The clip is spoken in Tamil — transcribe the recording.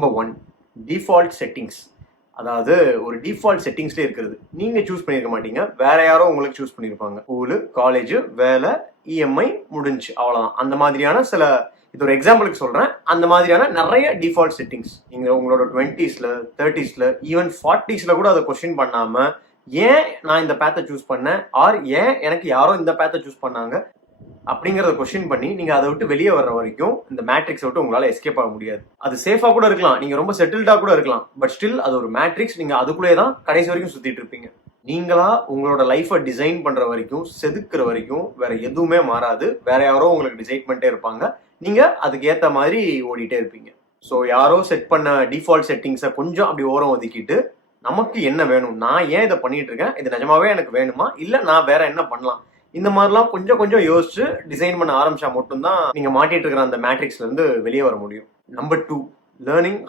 Number 1, default settings. அதாவது ஒரு டிஃபால்ட் செட்டிங்ஸ்லேயே இருக்கிறது. நீங்கள் சூஸ் பண்ணியிருக்க மாட்டீங்க, வேற யாரோ உங்களுக்கு சூஸ் பண்ணியிருப்பாங்க. ஸ்கூலு, காலேஜ், வேலை, இஎம்ஐ முடிஞ்சு, அவ்வளோதான். அந்த மாதிரியான சில, இது ஒரு எக்ஸாம்பிளுக்கு சொல்கிறேன், அந்த மாதிரியான நிறைய டிஃபால்ட் செட்டிங்ஸ் நீங்கள் உங்களோட 20s, 30s, ஈவன் 40s கூட அதை கொஸ்டின் பண்ணாமல் ஏன் நான் இந்த பேத்தை சூஸ் பண்ணேன், ஆர் ஏன் எனக்கு யாரோ இந்த பேத்தை சூஸ் பண்ணாங்க அப்படிங்கிறத கொஸ்டின் பண்ணி நீங்கள் அதை விட்டு வெளியே வர்ற வரைக்கும் இந்த மேட்ரிக்ஸை விட்டு உங்களால் எஸ்கேப் ஆக முடியாது. அது சேஃபாக கூட இருக்கலாம், நீங்கள் ரொம்ப செட்டில்டாக கூட இருக்கலாம், பட் ஸ்டில் அது ஒரு மேட்ரிக்ஸ். நீங்கள் அதுக்குள்ளே தான் கடைசி வரைக்கும் சுற்றிட்டு இருப்பீங்க. நீங்களா உங்களோட லைஃப்பை டிசைன் பண்ணுற வரைக்கும், செதுக்குற வரைக்கும் வேற எதுவுமே மாறாது. வேற யாரோ உங்களுக்கு டிசைன் பண்ணிட்டே இருப்பாங்க, நீங்கள் அதுக்கு ஏற்ற மாதிரி ஓடிட்டே இருப்பீங்க. ஸோ யாரோ செட் பண்ண டிஃபால்ட் செட்டிங்ஸை கொஞ்சம் அப்படி ஓரம் ஒதுக்கிட்டு நமக்கு என்ன வேணும், நான் ஏன் இதை பண்ணிட்டு இருக்கேன், இது நிஜமாவே எனக்கு வேணுமா, இல்லை நான் வேற என்ன பண்ணலாம், இந்த மாதிரிலாம் கொஞ்சம் கொஞ்சம் யோசிச்சு டிசைன் பண்ண ஆரம்பிச்சா மட்டும்தான் நீங்க மாட்டிட்டு இருக்கிற அந்த மேட்ரிக்ஸ்ல இருந்து வெளியே வர முடியும். Number 2, learning